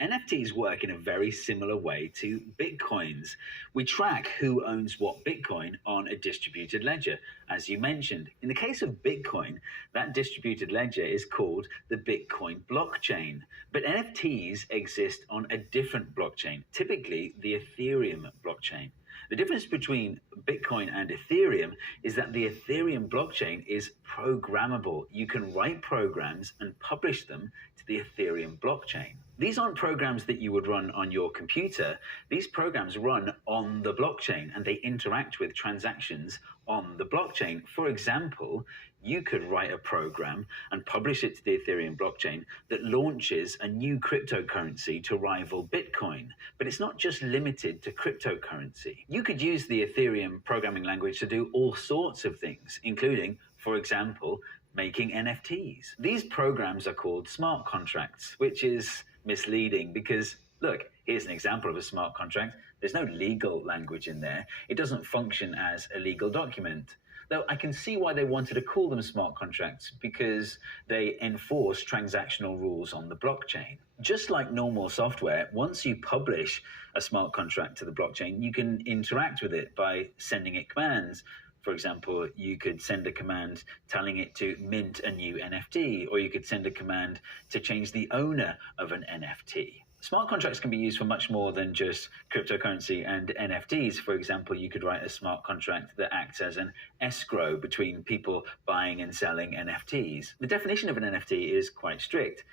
NFTs work in a very similar way to Bitcoins. We track who owns what Bitcoin on a distributed ledger, as you mentioned. In the case of Bitcoin, that distributed ledger is called the Bitcoin blockchain. But NFTs exist on a different blockchain, typically the Ethereum blockchain. The difference between Bitcoin and Ethereum is that the Ethereum blockchain is programmable. You can write programs and publish them to the Ethereum blockchain. These aren't programs that you would run on your computer. These programs run on the blockchain and they interact with transactions on the blockchain. For example, you could write a program and publish it to the Ethereum blockchain that launches a new cryptocurrency to rival Bitcoin. But it's not just limited to cryptocurrency. You could use the Ethereum programming language to do all sorts of things, including, for example, making NFTs. These programs are called smart contracts, which is misleading because, look, here's an example of a smart contract. There's no legal language in there. It doesn't function as a legal document. Though I can see why they wanted to call them smart contracts, because they enforce transactional rules on the blockchain. Just like normal software, once you publish a smart contract to the blockchain, you can interact with it by sending it commands. For example, you could send a command telling it to mint a new NFT, or you could send a command to change the owner of an NFT. Smart contracts can be used for much more than just cryptocurrency and NFTs. For example, you could write a smart contract that acts as an escrow between people buying and selling NFTs. The definition of an NFT is quite strict.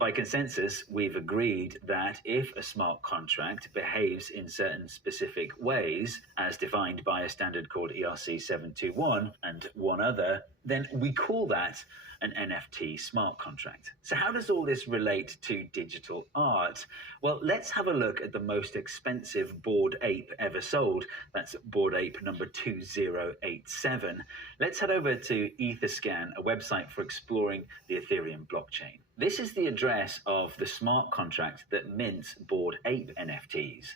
By consensus, we've agreed that if a smart contract behaves in certain specific ways, as defined by a standard called ERC 721 and one other, then we call that an NFT smart contract. So how does all this relate to digital art? Well, let's have a look at the most expensive Bored Ape ever sold. That's Bored Ape number 2087. Let's head over to Etherscan, a website for exploring the Ethereum blockchain. This is the address of the smart contract that mints Bored Ape NFTs.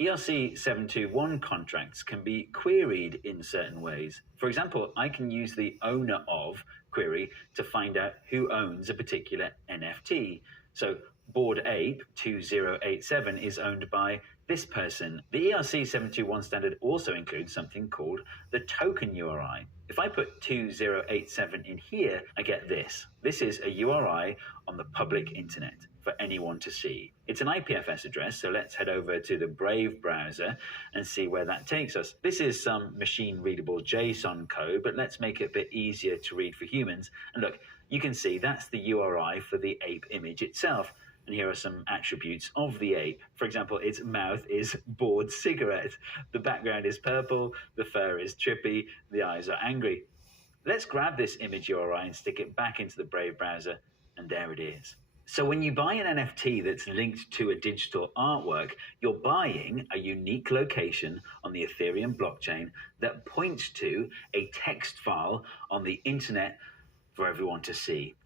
ERC 721 contracts can be queried in certain ways. For example, I can use the owner of query to find out who owns a particular NFT. So Bored Ape 2087 is owned by this person. The ERC 721 standard also includes something called the token URI. If I put 2087 in here, I get this. This is a URI on the public internet for anyone to see. It's an IPFS address, so let's head over to the Brave browser and see where that takes us. This is some machine-readable JSON code, but let's make it a bit easier to read for humans. And look, you can see that's the URI for the ape image itself. And here are some attributes of the ape. For example, its mouth is bored cigarette. The background is purple, the fur is trippy, the eyes are angry. Let's grab this image URI and stick it back into the Brave browser, and there it is. So when you buy an NFT that's linked to a digital artwork, you're buying a unique location on the Ethereum blockchain that points to a text file on the internet for everyone to see.